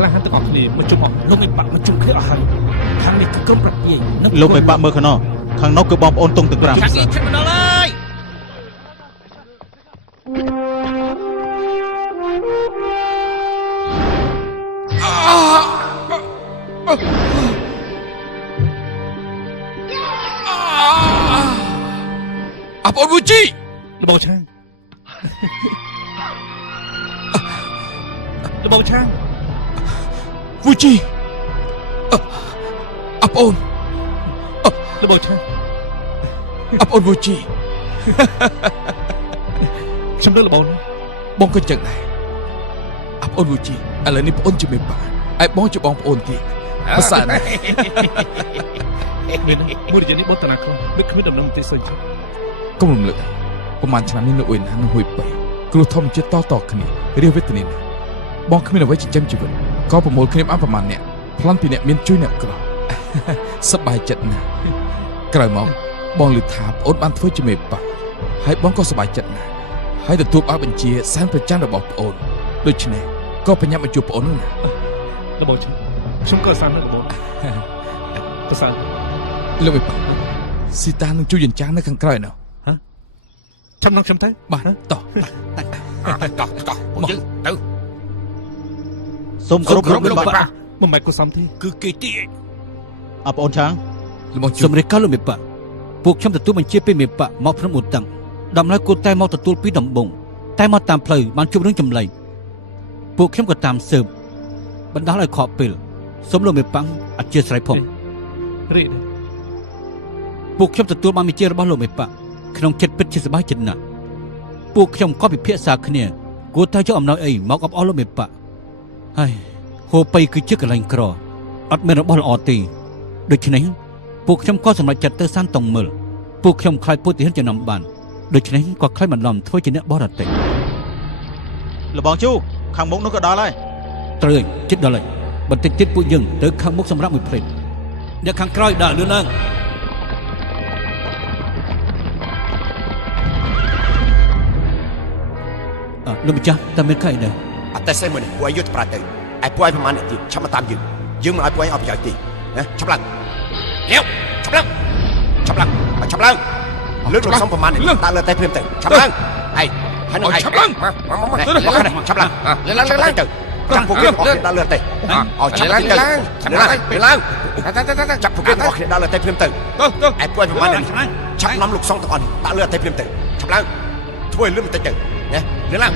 ក្លាហានទាំងអស់គ្នាមកជុំអស់លោកមិនបាក់មកជុំគ្នាអស់ហើយខាងនេះគឺក្រុមប្រទាយលោកមិនបាក់មើលខាងនោះខាងនោះគឺបងប្អូនតុងទាំង5ខាងនេះឈិតមកដល់ហើយអាបងវូជីលបងឆាងលបងឆាងវូជីអាបងលបងឆាងអាបងវូជីខ្ញុំលើលបងបងក៏ចឹងដែរអាបងវូជីឥឡូវនេះបងជាមេបាឯបងជាបងប្អូនទៀតប្រសើរណាស់មានមួយរយៈនេះបងតាណាខ្លះដូចគ្មានដំណឹងទេសិនចុះកុំរំលឹកប្រហែលឆ្នាំនេះនៅអ៊ុយណានឹងហួយបីគ្រោះធម្មជាតិតគ្នារាវវេទនាណាបងគ្មានអ្វីចិញ្ចឹមជីវិតក៏ប្រមូលគ្នាបានប្រហែលអ្នកប្លន់ពីអ្នកមានជួយអ្នកក្រសប្បាយចិត្តណាស់ក្រោយមកបងឮថាប្អូនបានធ្វើជាមេបាហើយបងក៏សប្បាយចិត្តណាស់ហើយទទួលបានបញ្ជាសែនប្រចាំរបស់ប្អូនដូច្នេះក៏បញ្ញាប់មកជួបប្អូននោះណាលបងខ្ញុំក៏សាននៅលបងប្រសើរលោកមេបាស៊ីតានឹងជួយយ៉ាងចាំងនៅខាងក្រោយណោះចាំនឹងខ្ញុំទៅបាទតោះមកយើងទៅសូមគ្រប់លោកមេបាមិនមែនគួរសមទេគឺគេទីអបងឆាងលោកសូមរៀបការលោកមេបាពួកខ្ញុំទទួលបញ្ជាពីមេបាមកភ្នំឧតាំងដំណើរគូតែមកទទួលពីដំបងតែមកតាមផ្លូវបានជួបរឿងចម្លែកពួកខ្ញុំក៏តាមស៊ើបបណ្ដាលឲ្យខកពេលសូមលោកមេបាអធិស្ឋានផងរីកពួកខ្ញុំទទួលបានបញ្ជារបស់លោកមេបាក្នុងចិត្តពិតជាសប្បាយចិត្តណាស់ពួកខ្ញុំក៏ពិភាក្សាគ្នាគួរតែយកអំណោយអីមកអបអរលោកមេបាហើយហូបៃគឺជាកន្លែងក្រអត់មានរបស់ល្អទេដូច្នេះពួកខ្ញុំក៏សម្រេចចិត្តទៅសានតុងមើលពួកខ្ញុំខ្លាចពុទ្ធិហិនចំណាំបានដូច្នេះក៏ខ្លាចបន្លំធ្វើជាអ្នកបរទេលបងជូខាងមុខនោះក៏ដល់ហើយត្រូវហើយជិតដល់ហើយបន្តិចទៀតពួកយើងទៅខាងមុខសម្រាប់មួយភ្លេតអ្នកខាងក្រោយដើរលឿនឡើងលោកម្ចាស់តែមានខៃដែរអត់តែសេមួយនេះពួកឯងយកទៅប្រាទៅឯពួកឯងប្រហែលអ្នកទៀតឆាប់មកតាមយើងមិនឲ្យពួកឯងអត់ប្រយោជន៍ទេណាឆាប់ឡើងលាវឆាប់ឡើងលើកលោកសំប្រហែលនេះដាក់លើតែព្រាមទៅឆាប់ឡើងហើយនឹងឯងឆាប់ឡើងមកឆាប់ឡើងឡើងទៅចាប់ពួកគេអស់គ្នាដាក់លើតែអោឆាប់ឡើងទៅឡើងចាប់ពួកគេអស់គ្នាដាក់លើតែព្រាមទៅឯពួកឯងប្រហែលនេះឆាប់នាំលោកសំទាំងអស់នេះដាក់លើតែព្រាមទៅឆាប់ឡើងធ្វើឲ្យលឿនបន្តិចទៅណាលឿនឡើង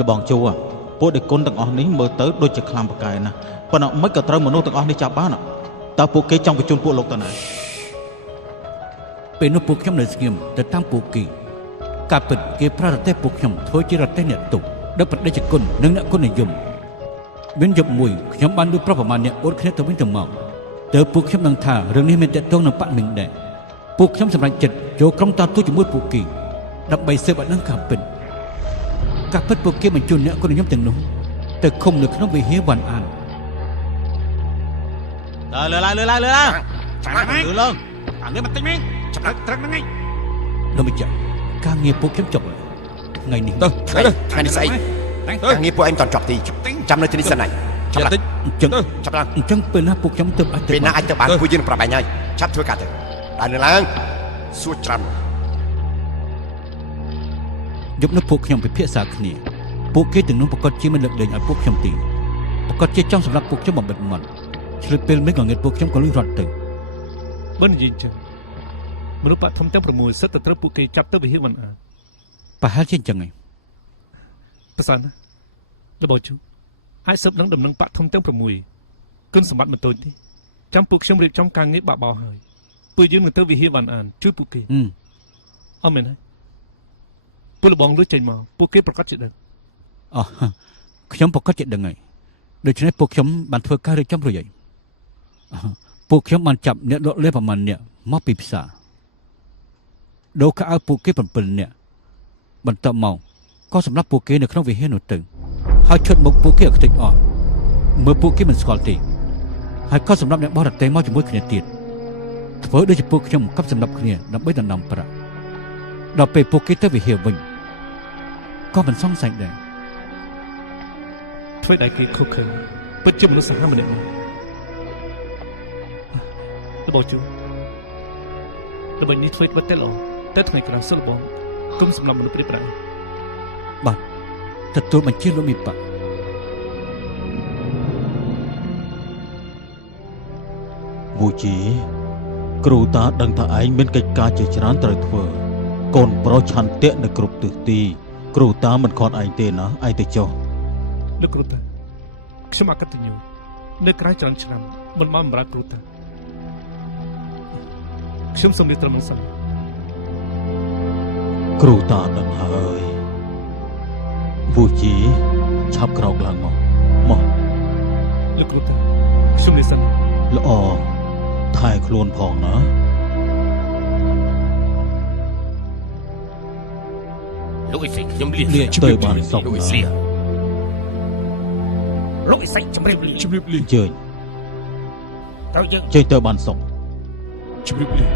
លបងជូពួកដេគុណទាំងអស់នេះមើលទៅដូចជាខ្លាំងប្រកែណាស់ប៉ុន្តែមិនក៏ត្រូវមនុស្សទាំងអស់នេះចាប់បានតើពួកគេចង់បញ្ជូនពួកលោកទៅណាពេលនោះពួកខ្ញុំនៅស្ងៀមទៅតាមពួកគេការពិតគេប្រើរទេះពួកខ្ញុំធ្វើជារទេះអ្នកទុកដឹកប្រដេជគុណនិងអ្នកគុណនិយមមានយប់មួយខ្ញុំបានលើប្រាប់ប្រមាណអ្នកអួតគ្នាទៅវិញទៅមកទើបពួកខ្ញុំដឹងថារឿងនេះមានតកតងនឹងបាក់មីងដែរពួកខ្ញុំសម្រេចចិត្តចូលក្រុមតស៊ូជាមួយពួកគេដើម្បីស៊ើបអត់ដឹងការពិតពួកគេបញ្ជូនអ្នកគុណនិយមទាំងនោះទៅឃុំនៅក្នុងវិហារវ៉ាន់អានលើឡើងចាំឡើងឡើងអានេះបន្តិចមែនចាំឡើងត្រឹកហ្នឹងឯងលោកម្ចាស់ការងារពួកខ្ញុំចប់ថ្ងៃនេះថ្ងៃនេះស្អីការងារពួកឯងមិនតាន់ចប់ទេចាំនៅទីនេះសិនហើយចាំតិចអញ្ចឹងពេលណាពួកខ្ញុំទៅអាចពេលណាអាចទៅបានពួកយើងប្រាប់ឯងហើយឆាប់ធ្វើការទៅដើរឡើងសួរច្រើនយប់នោះពួកខ្ញុំពិភាក្សាគ្នាពួកគេទាំងនោះប្រកាសជាមិនលើកលែងឲ្យពួកខ្ញុំទីប្រកាសជាចង់សម្រាប់ពួកខ្ញុំបំបិតមាត់ឆ្លៀតពេលមិនក៏ងឹតពួកខ្ញុំក៏លុយរត់ទៅបើនិយាយចឹងមនុស្សបាក់ធំទាំង6សិតទៅត្រូវពួកគេចាប់ទៅវិហារវ៉ាន់អានប្រហែលជាអញ្ចឹងឯងប្រសិនណារបស់ជូអាចស៊ើបនឹងដំណឹងបាក់ធំទាំង6គុណសម្បត្តិមិនតូចទេចាំពួកខ្ញុំរៀបចំការងារបាក់បោហើយពួកយើងនឹងទៅវិហារវ៉ាន់អានជួយពួកគេអត់មែនទេពួកលបងលុយចេញមកពួកគេប្រកាសជាដឹងខ្ញុំប្រកាសជាដឹងហើយដូច្នេះពួកខ្ញុំបានធ្វើការរៀបចំរួចហើយពួកខ្ញុំបានចាប់អ្នកលក់លេប្រមាណអ្នកមកពីផ្សារដូរខោអាវពួកគេ7នាក់បន្ទាប់មកក៏សម្រាប់ពួកគេនៅក្នុងវិហារនោះទៅហើយឈុតមុខពួកគេឲ្យខ្ទេចអស់មើលពួកគេមិនស្គាល់ទេហើយក៏សម្រាប់អ្នកបរទេសមកជាមួយគ្នាទៀតធ្វើដូចជាពួកខ្ញុំកັບសម្រាប់គ្នាដើម្បីដណ្ដើមប្រាក់ ដល់ពេលពួកគេទៅវិហារវិញក៏មិនសង្ស័យដែរ ធ្វើឲ្យគេខុសខើពិតជាមនុស្សសាហាវម្នាក់មួយរបស់ជូល្បែងនេះធ្វើបាត់តែល្អតែថ្ងៃក្រោយសិលបងគុំសម្រាប់មនុស្សព្រាបប្រា បាទទទួលបញ្ជាលោកមីប៉ា វូជីគ្រូតាដឹងថាឯងមានកិច្ចការជាច្រើនត្រូវធ្វើកូនប្រុសឆន្ទៈនៅគ្រប់ទិសទីគ្រូតាមិនខត់ឯងទេណាឯងទៅចុះ លោកគ្រូតាខ្ញុំអកតញ្ញូនៅក្រៅច្រើនឆ្នាំមិនបានបម្រើគ្រូតាខ្ញុំសូមរៀបត្រឹមនឹងសិន គ្រូតាដឹងហើយវូជីឆាប់ក្រោកឡើងមក លោកគ្រូតាខ្ញុំនិសិន ល្អថែខ្លួនផងណា លោកអ៊ីសីខ្ញុំលា លា ទៅបានសុខ លោកអ៊ី ណា ស៊ី លោកអ៊ីសីជំរាបលា ជំរាបលា ជើញ ទៅយើង ចេញទៅបានសុខ ជំរាបលា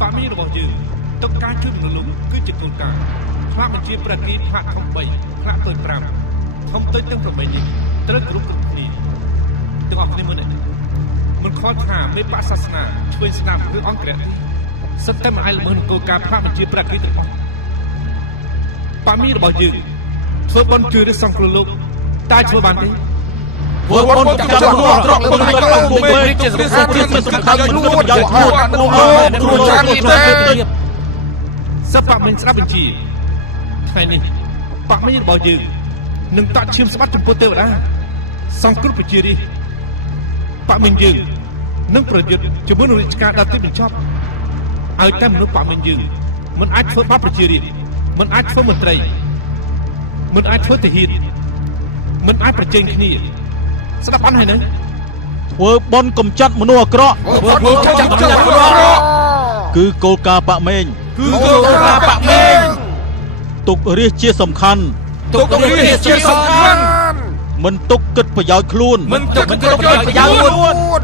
បាក់មីរបស់យើងទុកការជួយមនុស្សលោកគឺជាគោលការណ៍ផ្លាកបញ្ជាប្រតិផាកធំ3ផ្លាកតូច5ធំតូចទាំង8នេះត្រូវគ្រប់គ្នាទាំងអស់គ្នាមើលនេះមិនខ្វល់ថាមេបកសាសនាជួយស្ដាប់ឬអង្គរៈសិតតែមិនអាយល្មើសនឹងគោលការណ៍ផ្លាកបញ្ជាប្រតិទាំងអស់បាក់មីរបស់យើងធ្វើបន់ជួយឬសង្គ្រោះលោកតែធ្វើបានទេ ធ្វើបុណ្យចាប់ខ្លួនអក្រក់ខ្លួនឯងពុំពេកជាសំខាន់ជាសំខាន់ខ្លួនយកខ្លួនក្នុងគ្រូចាស់នេះទេ សិបបាក់មីស្ដាប់បញ្ជាថ្ងៃនេះបាក់មីរបស់យើងនឹងតាក់ឈាមស្បាត់ចំពោះទេវតាសង្គ្រោះប្រជារាស្ត្របាក់មីយើងនឹងប្រយុទ្ធជាមួយនឹងរាជការដល់ទីបញ្ចប់ឲ្យតែមនុស្សបាក់មីយើងមិនអាចធ្វើបាបប្រជារាស្ត្រមិនអាចធ្វើមន្ត្រីមិនអាចធ្វើទាហានមិនអាចប្រជែងគ្នាស្ដាប់អន់ហើយនៅ ធ្វើបុណ្យកំចាត់មនុស្សអាក្រក់ ធ្វើចាប់មនុស្សអាក្រក់ គឺគោលការណ៍បាក់មេង គឺគោលការណ៍បាក់មេង ទុករាជជាសំខាន់ ទុករាជជាសំខាន់ មិនទុកគិតប្រយោជន៍ខ្លួន មិនទុកប្រយោជន៍ខ្លួន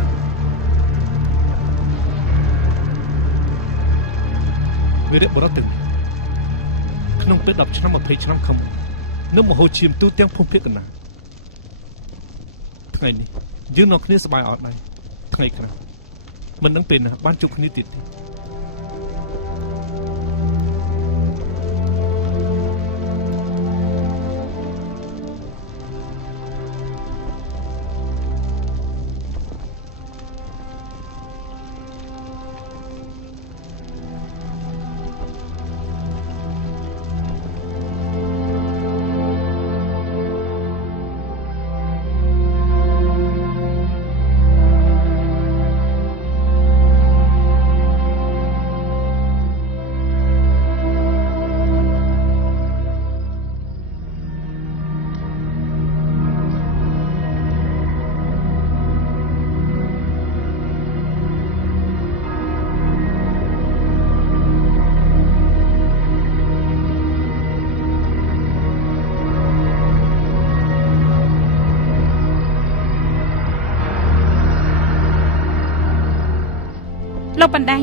វិរិយបរិបទទាំងក្នុងពេល10ឆ្នាំ20ឆ្នាំខំនឹងមហោឈាមទូទាំងភូមិភាគកណ្ដាលថ្ងៃនេះយើងនាំគ្នាសប្បាយអត់ដែរថ្ងៃក្រោយមិននឹងពេលណាបានជួបគ្នាទៀតទេ លោកបណ្ដាញ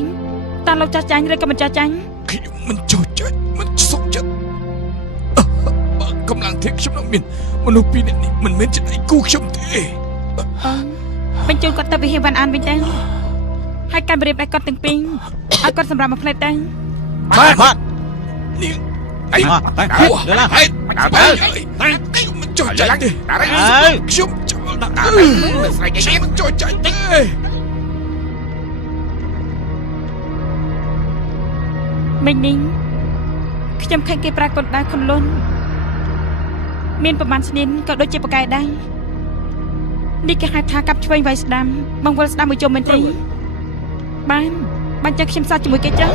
តើលោកចាស់ចាញ់ឬក៏មិនចាស់ចាញ់ ខ្ញុំមិនចូលចិត្តមិនសុខចិត្តបើកម្លាំងធាតុខ្ញុំនឹងមានមនុស្សពីរនាក់នេះមិនមែនជាដៃគូខ្ញុំទេ បញ្ជូនគាត់ទៅវិហារវ៉ាន់អានវិញទៅហើយការរៀបឲ្យគាត់ទាំងពីរឲ្យគាត់សម្រាប់មកផ្លែតទៅ បាទ នាង អី បាទតែ ហួ ដល់ឡា ហេតុខ្ញុំមិនចូលចិត្តទេ តារ៉េ ខ្ញុំចូល តារ៉េស្អីគេ ខ្ញុំមិនចូលចិត្តទេ មិញនេះ ខ្ញុំឃើញគេប្រាកដដៅខុនលុនមានប្រមាណស្នាមក៏ដូចជាប្រកែដែរនេះគេហៅថាកាប់ឆ្វេងវាយស្ដាំបងវិលស្ដាំមួយជុំមែនទេបានចឹងខ្ញុំសាច់ជាមួយគេចឹង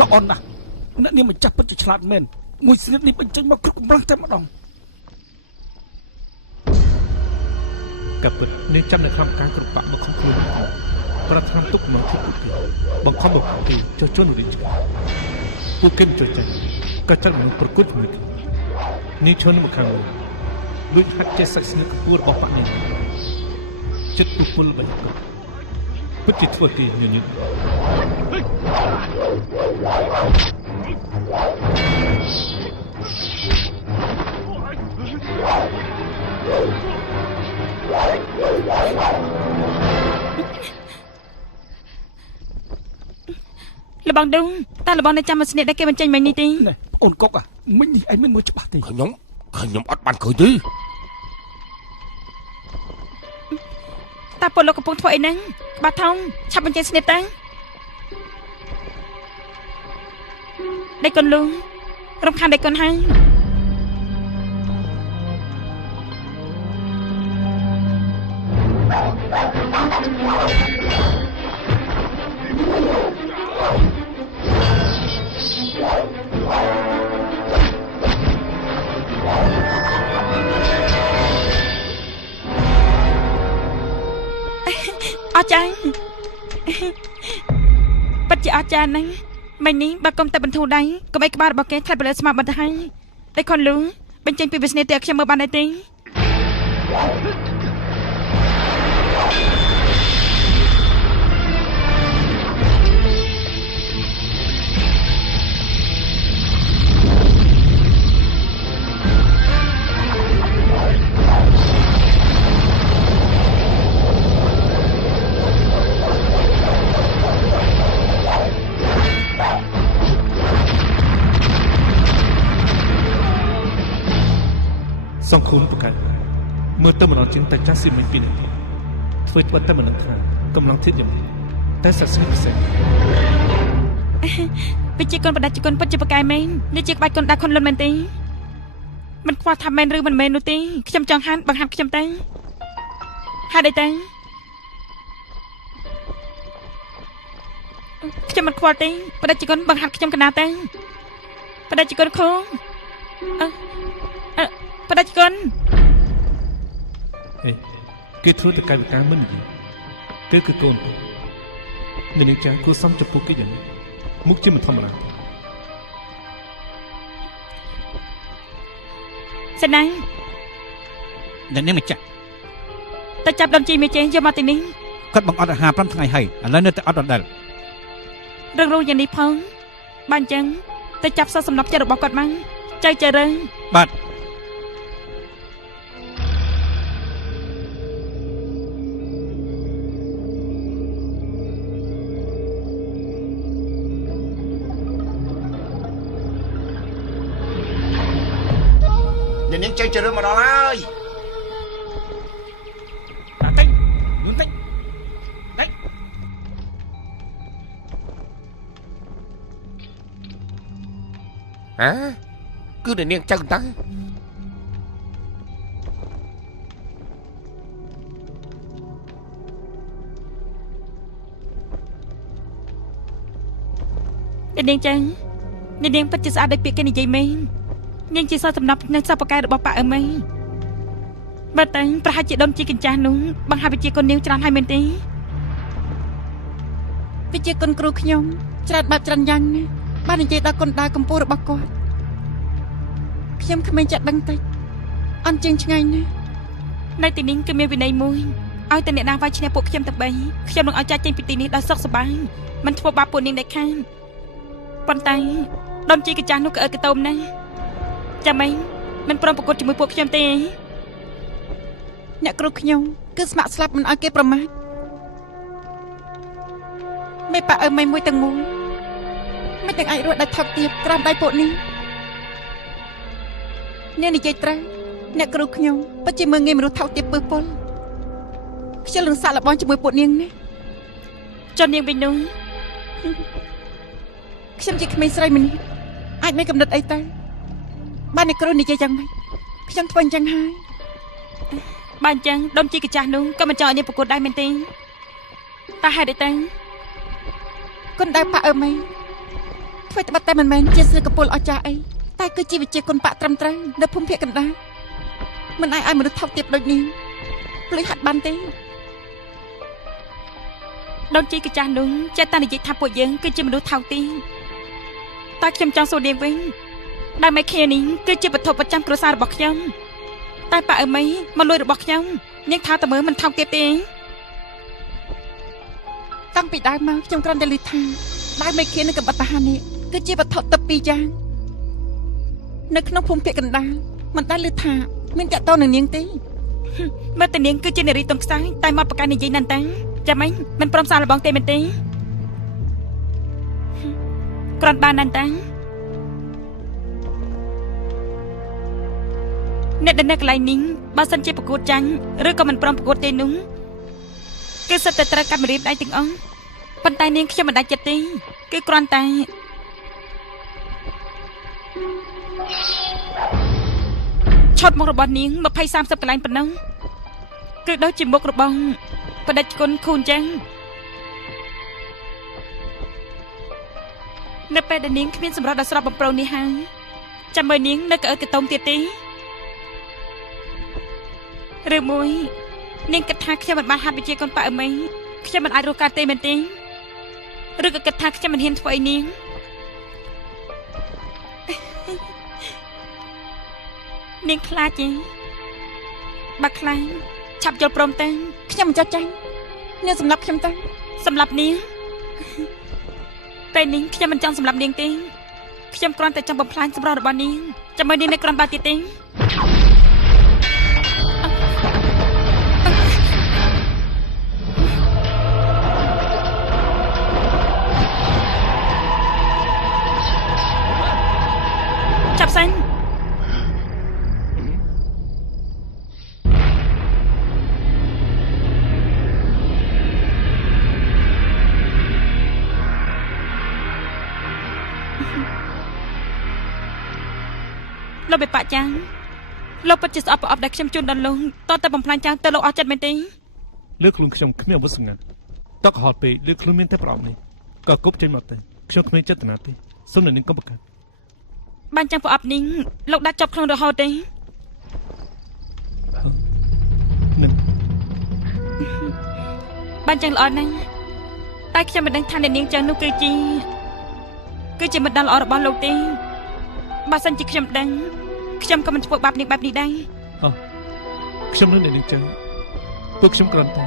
ល្អណាស់អ្នកនាងម្ចាស់ពិតជាឆ្លាតមែនមួយស្និតនេះបញ្ចេញមកគ្រប់កម្លាំងតែម្ដង កាពិតនាងចាំនៅក្នុងការគ្រប់បាក់មកខំខ្លួនប្រធានទុកក្នុងជិតពួកគេបង្ខំរបស់គេចុះជន់រាជការពួកគេជួយចាញ់ក៏ចាត់មនុស្សប្រកួតជាមួយគេនាងឈរនៅម្ខាងលើដូចហាក់ចេះសាច់ស្និទ្ធខ្ពស់របស់បាក់នាងចិត្តពុពលបែបក៏ពិតជាធ្វើគេញញឹម លបងដងតើលបងនៅចាំមកស្នេហ៍ដែលគេបញ្ចេញមិញនេះទេ ណែអូនកុកមិញនេះឯងមិនមើលច្បាស់ទេ ខ្ញុំអត់បានឃើញទេ តើពលលោកកំពុងធ្វើអីហ្នឹងបាទថងឆាប់បញ្ចេញស្នេហ៍ទៅដេកកូនលូរំខានដេកកូនហើយ អចារ្យពិតជាអស្ចារ្យណាស់មិញនេះបើកុំតែបន្ធូរដៃកុំឲ្យក្បាលរបស់គេថ្លៃទៅលើស្មាបិទទៅហើយតែខុនលូបញ្ចេញពីវាសនាទៅខ្ញុំមើលបានដែរទេ សង្ឃូនប្រកាសមើលទៅមិនអត់ជាងតែចាស់ស៊ីមិញពីនេះទេធ្វើត្បិតតែមិនដឹងថាកម្លាំងធៀបយ៉ាងនេះតែសាស្ត្រពិសេស វិជាកូនបដាជកូនពិតជាប្រកែមែននេះជាក្បាច់កូនដាខុនលុនមែនទេមិនខ្វល់ថាមែនឬមិនមែននោះទេខ្ញុំចង់ហានបង្ហាត់ខ្ញុំទៅហាត់អីទៅខ្ញុំមិនខ្វល់ទេបដាជកូនបង្ហាត់ខ្ញុំកណាទៅបដាជកូនខូបដាជកូន គេធ្វើតែកាយវិការមិននិយាយគឺកូននៅនឹងចាស់គួរសមចំពោះគេយ៉ាងនេះមុខជាមិនធម្មតាសិនណា អ្នកនាងម្ចាស់ ទៅចាប់ដំជីមេចេងយកមកទីនេះ គាត់បង្អត់អាហារ5ថ្ងៃហើយឥឡូវនៅតែអត់ដដែល រឹងរូសយ៉ាងនេះផងបើអញ្ចឹងទៅចាប់សោះសំណប់ចិត្តរបស់គាត់មកចៅចើរើ បាទ អ្នកនាងចេញជរឿមកដល់ហើយ តាតិចយូនតិចដេក គឺអ្នកនាងចឹងតើ នាងចឹងនាងពិតជាស្អាតដូចពាក្យគេនិយាយមែននាងជាសោះសំណប់នៅសពប្រកែរបស់ប៉ាអឹមឯងបើតែប្រហែលជាដូនជីកញ្ចាស់នោះបង្ហាវិជាគុណនាងច្រើនហើយមែនទេវិជាគុណគ្រូខ្ញុំច្រើនបែបច្រើនយ៉ាងណាបាននិយាយដល់គុណដាកម្ពុជារបស់គាត់ខ្ញុំគ្មានចិត្តដឹងតិចអន់ជាងឆ្ងាយណាស់នៅទីនេះគឺមានវិន័យមួយឲ្យតែអ្នកណាវាយឈ្នះពួកខ្ញុំទាំងបីខ្ញុំនឹងឲ្យចាច់ចេញពីទីនេះដោយសុខសប្បាយមិនធ្វើបាបពួកនាងដែលខានប៉ុន្តែដូនជីកញ្ចាស់នោះក៏អើកតោមណាស់ចាំមិនព្រមប្រកួតជាមួយពួកខ្ញុំទេអ្នកគ្រូខ្ញុំ គឺស្ម័គ្រស្លាប់មិនឲ្យគេប្រមាថមេប៉ាអើមួយទាំងមូលមិនទាំងអាចរស់ដោយថោកទាបក្រោមដៃពួកនេះអ្នកនិយាយត្រូវអ្នកគ្រូខ្ញុំពិតជាមើងងាយមនុស្សថោកទាបពឹសពុលខ្ជិលនឹងសាក់លបងជាមួយពួកនាងនេះចុះនាងវិញនោះខ្ញុំជាក្មេងស្រីម្នាក់អាចមានកំណត់អីទៅបានអ្នកគ្រូនិយាយយ៉ាងម៉េចខ្ញុំធ្វើអញ្ចឹងហើយបានអញ្ចឹងដុំជីកចាស់នោះក៏មិនចង់ឲ្យនាងប្រកួតដែរមែនទេតែហេតុអីទៅគុណដៅប៉ាអើមីធ្វើត្បិតតែមិនមែនជាស្រីកពុលអស្ចារ្យអីតែគឺជាវិជាគុណប៉ត្រឹមត្រូវនៅភូមិភាគកណ្ដាលមិនអាចឲ្យមនុស្សថោកទាបដូចនាងភ្លេចហាត់បានទេដុំជីកចាស់នោះចេះតែនិយាយថាពួកយើងគឺជាមនុស្សថោកទាបតែខ្ញុំចង់សួរនាងវិញដើម្បីគ្នានេះគឺជាវត្ថុប្រចាំគ្រួសាររបស់ខ្ញុំតែប៉ាអើមីមកលួចរបស់ខ្ញុំនាងថាតើមើលមិនថោកទាបទេតាំងពីដើមមកខ្ញុំគ្រាន់តែឮថាដើមមេឃានឹងកំបិតបហានេះគឺជាវត្ថុទឹកពីរយ៉ាងនៅក្នុងភូមិភាគកណ្ដាលមិនដែលឮថាមានតាក់ទងនឹងនាងទេមើលតែនាងគឺជានារីទន់ខ្សោយតែមកប្រកាសនិយាយណាស់តាំងចាំមិនព្រមសារលបងទេមែនទេគ្រាន់បានណាស់តាំងអ្នកដែលនៅកន្លែងនេះបើសិនជាប្រកួតចាញ់ឬក៏មិនព្រមប្រកួតទេនោះគឺសិតតែត្រូវកាត់ម្រាមដៃទាំងអស់ប៉ុន្តែនាងខ្ញុំមិនដាច់ចិត្តទេគឺគ្រាន់តែឆត់មុខរបស់នាង20-30កន្លែងប៉ុណ្ណឹងគឺដូចជាមុខរបស់បដិជគុណខូនចឹងនៅពេលដែលនាងគ្មានសម្រស់ដល់ស្រស់បំប្រងនេះហើយចាំមើលនាងនៅកៅអើកតុំទៀតទេឬមួយនាងគិតថាខ្ញុំមិនបានហាត់វិជាកូនប៉ាអីមីខ្ញុំមិនអាចរស់កើតទេមែនទេឬក៏គិតថាខ្ញុំមិនហ៊ានធ្វើអីនាងនាងខ្លាចទេបើខ្លាចឆាប់យល់ព្រមទៅខ្ញុំមិនចោះចាញ់នាងសម្លាប់ខ្ញុំទៅសម្លាប់នាងពេលនេះខ្ញុំមិនចង់សម្លាប់នាងទេខ្ញុំគ្រាន់តែចង់បំផ្លាញសម្រស់របស់នាងចាំមើលនាងនៅក្រំបាត់ទៀតទេចាប់សាញ់លោកបេប៉ាចាងលោកពិតជាស្អប់ប្រអប់ដែលខ្ញុំជូនដល់លោកតើតែបំផ្លាញចាងទៅលោកអស់ចិត្តមែនទេលើខ្លួនខ្ញុំគ្មានអាវុធសម្ងាត់តកហត់ពេកលើខ្លួនមានតែប្រអប់នេះក៏គប់ចេញមកទៅខ្ញុំគ្មានចេតនាទេសុំនៅនឹងកុំប្រកាសបានចាំប្រអប់នេះលោកដាក់ចាប់ខ្លួនរហូតទេនឹងបានចឹងល្អណាស់តែខ្ញុំមិនដឹងថាអ្នកនាងចឹងនោះគឺជាមិត្តដ៏ល្អរបស់លោកទេបើសិនជាខ្ញុំដឹងខ្ញុំក៏មិនធ្វើបាបនាងបែបនេះដែរខ្ញុំនឹងអ្នកនាងចឹងពួកខ្ញុំគ្រាន់តែ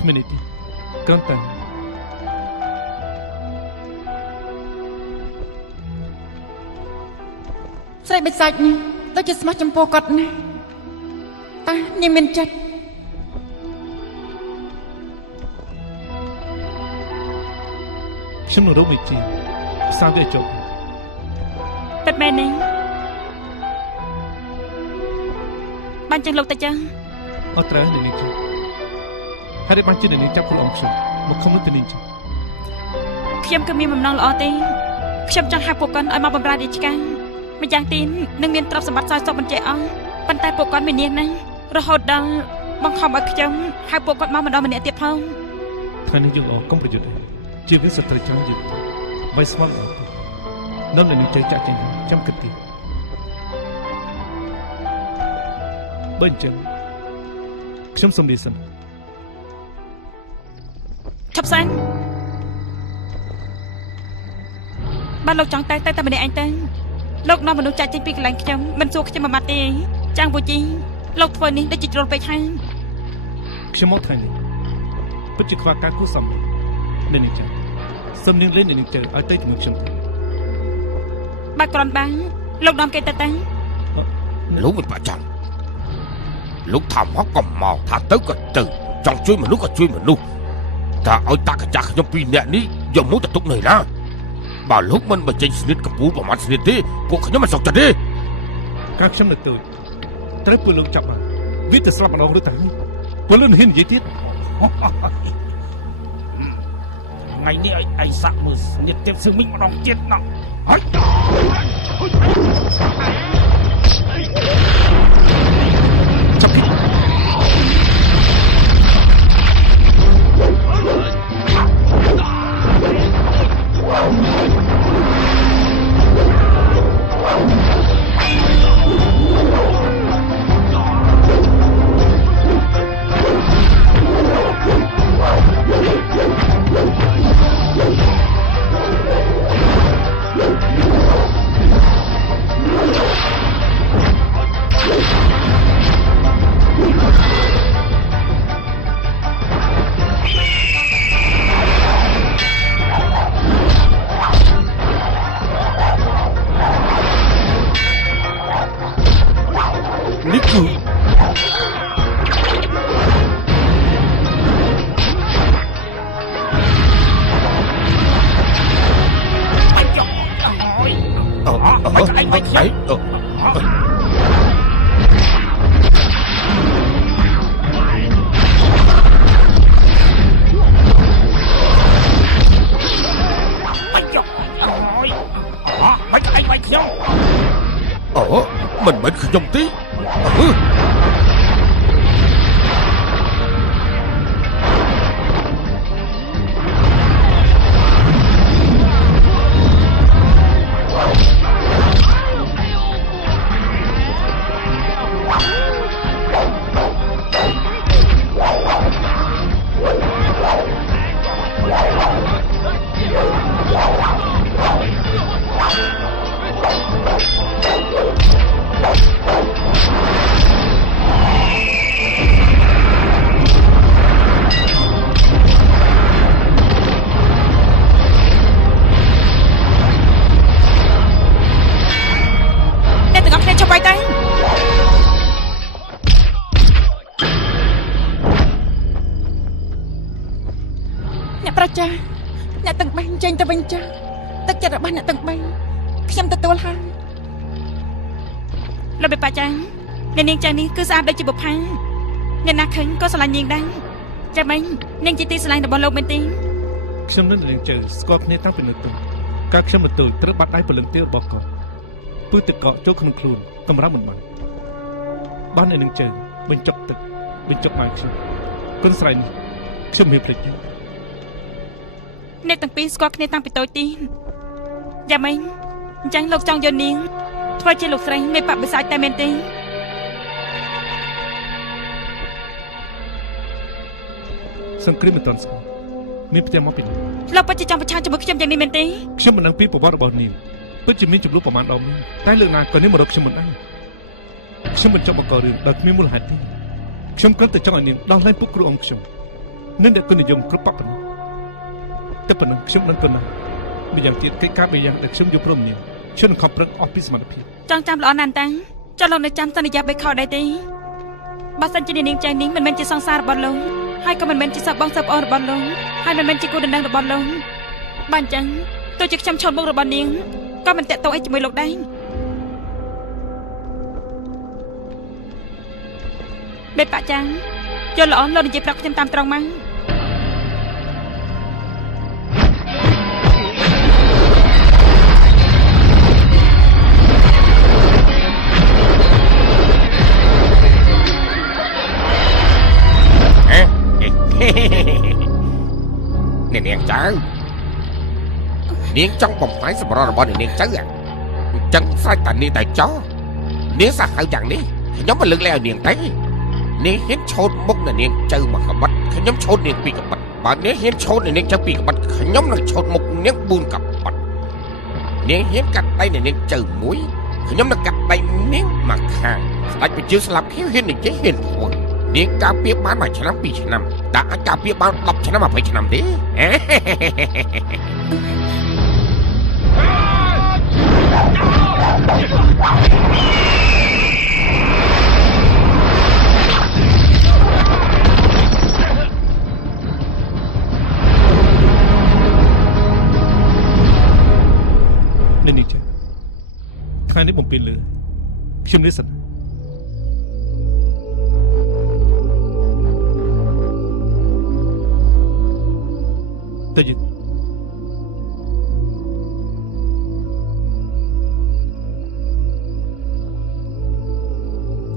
គ្មាននេះទេគ្រាន់តែស្រីបិសាចនេះដូចជាស្មោះចំពោះគាត់ណាស់តានាងមានចិត្តខ្ញុំនឹងរកវិជាផ្សារវាចុះពិតមែនទេបានចឹងលោកតាចឹងអត់ត្រូវអ្នកនាងចឹងហើយបានជិះអ្នកនាងចាប់ខ្លួនអង្គខ្ញុំមកខំនឹងទៅនាងចឹងខ្ញុំក៏មានបំណងល្អទេខ្ញុំចង់ហៅពួកគាត់ឲ្យមកបម្រើរាជការម្យ៉ាងទីនឹងមានទ្រព្យសម្បត្តិសោយសុខបញ្ជាក់អង្គប៉ុន្តែពួកគាត់មាននាងណាស់រហូតដល់បង្ខំឲ្យខ្ញុំហៅពួកគាត់មកម្ដងម្នាក់ទៀតផងថ្ងៃនេះយើងល្អកុំប្រយុទ្ធជាវាសត្រូវច្រើនយើងវាយស្មល់អត់នៅនឹងចេះចាក់ចេញចាំគិតទៀតបើអញ្ចឹងខ្ញុំសូមលាសិនឆាប់សាញ់បានលោកចង់តែម្នាក់ឯងទៅលោកនាំមនុស្សចាក់ចេញពីកន្លែងខ្ញុំមិនសួរខ្ញុំមួយម៉ាត់ទេចាំងពូជីលោកធ្វើនេះដូចជាជ្រុលពេកហើយខ្ញុំមកថ្ងៃនេះពិតជាខ្វះការគូសំនេះនេះចឹងសំនៀងលេងនេះចឹងឲ្យទៅជាមួយខ្ញុំទៅបើគ្រាន់បានលោកនាំគេទៅលោកមិនបាក់ចាំ លោកថាមកក៏មកថាទៅក៏ទៅចង់ជួយមនុស្សក៏ជួយមនុស្សតែឲ្យតាកចាស់ខ្ញុំ2នាក់នេះយកមកទៅទុកនៅណាបើលោកមិនបញ្ចេញស្និតកំពូលប្រមាណស្និតទេពួកខ្ញុំមិនសុខចិត្តទេ កាលខ្ញុំនៅទូចត្រូវពួកលោកចាប់មកវាទៅស្លាប់ម្ដងឬតាពួកលោកហ៊ាននិយាយទៀត ថ្ងៃនេះឲ្យឯងសាក់មើលស្នៀតទៀតសឹងមិញម្ដងទៀតណោះហើយ ចាប់ពី នេះគឺ បាច់ចុះអើយបាច់ឯងបាច់ខ្ញុំបាច់ចុះអើយបាច់ឯងបាច់ខ្ញុំ អូមិនមែនខ្ញុំទេ អ្នកប្រជាអ្នកទាំង3ចេញទៅវិញចាទឹកចិត្តរបស់អ្នកទាំង3ខ្ញុំទទួលហើយលោកបេបាចាអ្នកនាងចានេះគឺស្អាតដូចជាបុប្ផាអ្នកណាឃើញក៏ស្រឡាញ់នាងដែរចាំមិញនាងជាទីស្រឡាញ់របស់លោកមែនទេ ខ្ញុំនឹងនាងជើស្គាល់គ្នាតាំងពីនៅទូចកាលខ្ញុំនៅទូចត្រូវបាត់ដៃពលឹងទាវរបស់គាត់ពឺទឹកកកចូលក្នុងខ្លួនកម្រាមមិនបានអ្នកនាងជើបញ្ចុកទឹកបញ្ចុកមកខ្ញុំគុណស្រ័យនេះខ្ញុំមានភ្លេចទេ អ្នកទាំងពីរស្គាល់គ្នាតាំងពីតូចទីយ៉ាងម៉េចអញ្ចឹងលោកចង់យកនាងធ្វើជាលោកស្រីនៃបបិសាចតែមែនទេ សង្គ្រាមមិនទាន់ស្គាល់មានផ្ទះមកពីនេះ លោកពិតជាចង់ប្រឆាំងជាមួយខ្ញុំយ៉ាងនេះមែនទេ ខ្ញុំមិនដឹងពីប្រវត្តិរបស់នាងពិតជាមានចំនួនប្រមាណដងតែលើកណាក៏នាងមករកខ្ញុំមិនដែរខ្ញុំមិនចង់បង្ករឿងដោយគ្មានមូលហេតុទេខ្ញុំគ្រាន់តែចង់ឲ្យនាងដោះលែងពួកគ្រូអង្គខ្ញុំនិងអ្នកគុណនិយមគ្រប់បព្វនាតែប៉ុណ្ណឹងខ្ញុំមិនគន់ណាម្យ៉ាងទៀតកិច្ចការបីយ៉ាងដែលខ្ញុំយកព្រមនាងខ្ញុំនឹងខំប្រឹងអស់ពីសមត្ថភាព ចង់ចាំល្អណាស់តាំងចង់លោកនៅចាំសន្យា3ខដែរទេបើសិនជានាងចៅនេះមិនមែនជាសង្សាររបស់លោកហើយក៏មិនមែនជាសបងសិបអូនរបស់លោកហើយមិនមែនជាគូដណ្ដឹងរបស់លោកបើអញ្ចឹងទោះជាខ្ញុំឈន់មុខរបស់នាងក៏មិនតាក់ទងអីជាមួយលោកដែរបេបាចាំងយល់ល្អលោកនិយាយប្រាប់ខ្ញុំតាមត្រង់មក អ្នកនាងចៅនាងចង់បំផ្លាញសម្រស់របស់អ្នកនាងចៅអញ្ចឹងស្រេចតែនាងតែចោលនាងសាហៅយ៉ាងនេះខ្ញុំមិនលើកលែងឲ្យនាងទេនាងហ៊ានឆោតមុខអ្នកនាងចៅមកកបិតខ្ញុំឆោតនាងពីកបិតបើនាងហ៊ានឆោតអ្នកនាងចៅពីកបិតខ្ញុំនឹងឆោតមុខនាង4កបិតនាងហ៊ានកាត់ដៃអ្នកនាងចៅមួយខ្ញុំនឹងកាត់ដៃនាងមកខាងស្ដេចបញ្ជាស្លាប់ខ្ញុំហ៊ាននិយាយហ៊ានធ្វើ នាងការពារបាន1ឆ្នាំ2ឆ្នាំតែអាចការពារបាន10ឆ្នាំ20ឆ្នាំទេ បំពេញលើខ្ញុំនេះសិនទៅយើង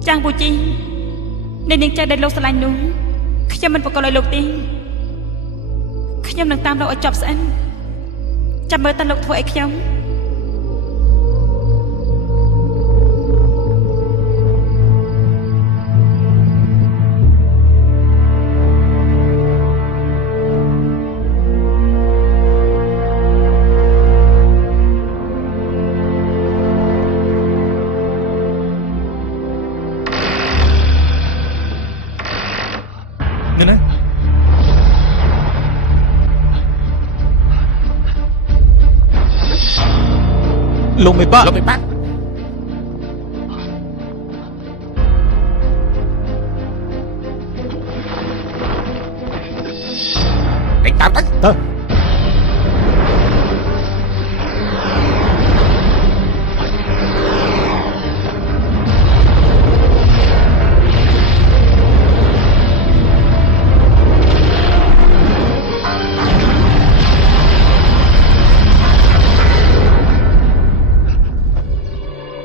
ចាងពូជីនៃនាងចេះដែលលោកស្រឡាញ់នោះខ្ញុំមិនបកលឲ្យលោកទេខ្ញុំនឹងតាមលោកឲ្យចប់ស្អិនចាំមើលតើលោកធ្វើអីខ្ញុំ នេះណា លោកមេបាក់ លោកមិនបាក់ដេញតាមទៅ ទៅ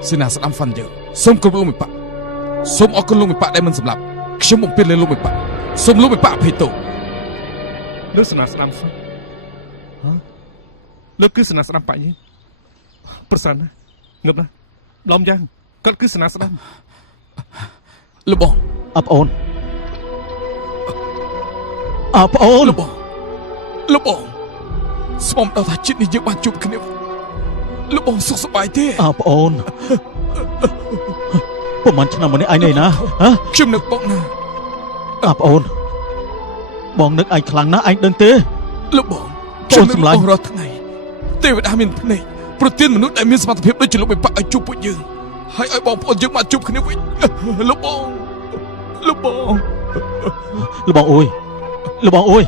សេនាស្ដាំហ្វាន់យើសូមគោរពលោកមេបាក់សូមអរគុណលោកមេបាក់ដែលមិនសម្លាប់ខ្ញុំបំពេញលើលោកមេបាក់សូមលោកមេបាក់អភ័យទោស លោកសនាស្ដាំហ៎លោកគឺសនាស្ដាំបាក់យើងប្រសិនណាងឹបណាឡំយ៉ាងគាត់គឺសនាស្ដាំ លោកបង អប្អូនអប្អូន លោកបងលោកបងស្មមដល់ថាជាតិនេះយើងបានជួបគ្នាលោកបងសុខសប្បាយទេ អប្អូនប្រហែលឆ្នាំមកនេះឯងនេះណាហ៎ ខ្ញុំនឹកបងណា អប្អូនបងនឹកឯងខ្លាំងណាស់ឯងដឹងទេ លោកបង បងសម្លាញ់ បងរាល់ថ្ងៃទេវតាមានភ្នែកប្រទានមនុស្សដែលមានសមត្ថភាពដូចជាលោកមេបាក់ឲ្យជួបពួកយើងហើយឲ្យបងប្អូនយើងមកជួបគ្នាវិញលោកបងលោកបង លោកបងអួយលោកបងអួយ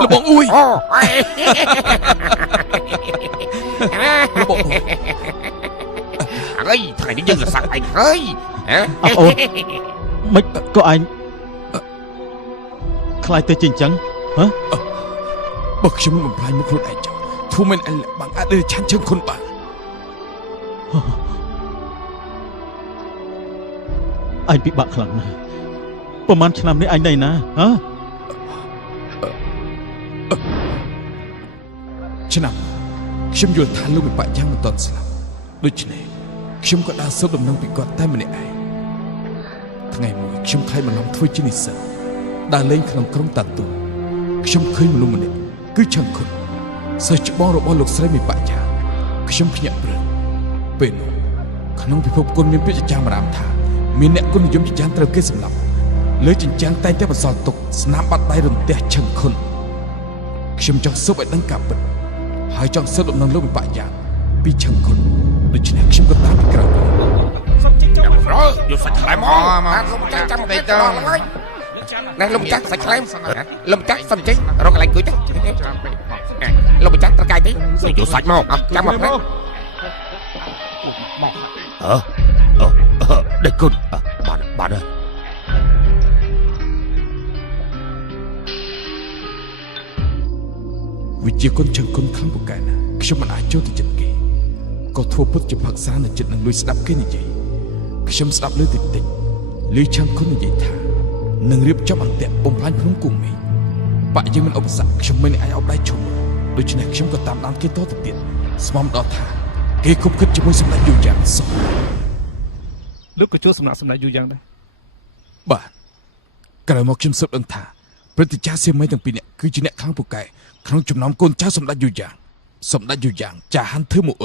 លោកបងអួយ អូ លោកបង អើយថ្ងៃនេះយើងសរសើរឯងហើយហ៎ អប្អូនមិនក៏ឯងខ្លាចទៅជាអញ្ចឹងហ៎ បើខ្ញុំមិនបំផ្លាញមុខខ្លួនឯងចោលធូរមិនអីបាំងអាចលើឆាន់ជើងខ្លួនបាន ឯងពិបាកខ្លាំងណាស់ប្រហែលឆ្នាំនេះឯងនៅណាហ៎ ឆ្នាំខ្ញុំយល់ថាលោកមេបាក់យ៉ាងមិនតន់ស្លាប់ដូច្នេះខ្ញុំក៏ដើរស៊ើបដំណឹងពីគាត់តែម្នាក់ឯងថ្ងៃមួយខ្ញុំខំបន្លំធ្វើជានិស្សិតដើរលេងក្នុងក្រុងតាទូខ្ញុំឃើញមនុស្សម្នាក់គឺឆឹងខុនសិស្សច្បងរបស់លោកស្រីមេបាក់យ៉ាងខ្ញុំភ្ញាក់ព្រឹកពេលនោះក្នុងពិភពគុណមានពាក្យចចាមអារាមថាមានអ្នកគុណនិយមជាច្រើនត្រូវគេសម្លាប់លើជញ្ជាំងតែងតែបន្សល់ទុកស្នាមបាត់ដៃរន្ទះឆឹងខុនខ្ញុំចង់ស៊ើបឲ្យដឹងការពិតហើយចង់ស៊ើបដំណឹងលោកមេបាក់យ៉ាងពីឆឹងខុនដូច្នេះខ្ញុំក៏តាមពីក្រោយ សុំចេញចូលមក រយកសាច់ខ្លែមមកលោកម្ចាស់ចាំទៅដល់ហើយណែលោកម្ចាស់សាច់ខ្លែមលោកម្ចាស់សុំចេញរកកន្លែងគួយទៅលោកម្ចាស់ត្រកាយទេយកសាច់មកចាំមកដេកគុណបាទហើយ វិជាគុណឆឹងគុណខ្លាំងពូកែណាខ្ញុំមិនអាចចូលទៅចិត្តគេក៏ធ្វើពុតជាផឹកសារនៅចិត្តនឹងលួចស្ដាប់គេនិយាយខ្ញុំស្ដាប់លើតិចតិចលឺឆឹងគុណនិយាយថានឹងរៀបចំអន្ទាក់បំផ្លាញភ្នំគូមីបាក់យើងមិនឧបសគ្គខ្ញុំមិនអាចអោបដៃឈុំដូច្នេះខ្ញុំក៏តាមដានគេតទៅទៀតស្មមដល់ថាគេគប់គិតជាមួយសម្ដេចយូយ៉ាងសោះ លោកក៏ជួលសំណាក់សម្ដេចយូយ៉ាងដែរ បាទក្រោយមកខ្ញុំស៊ើបដឹងថាព្រឹទ្ធាចារ្យសៀមមីទាំងពីរនាក់គឺជាអ្នកខាងពូកែក្នុងចំណោមកូនចៅសម្ដេចយូយ៉ាងសម្ដេចយូយ៉ាងចាហាន់ធ្វើមក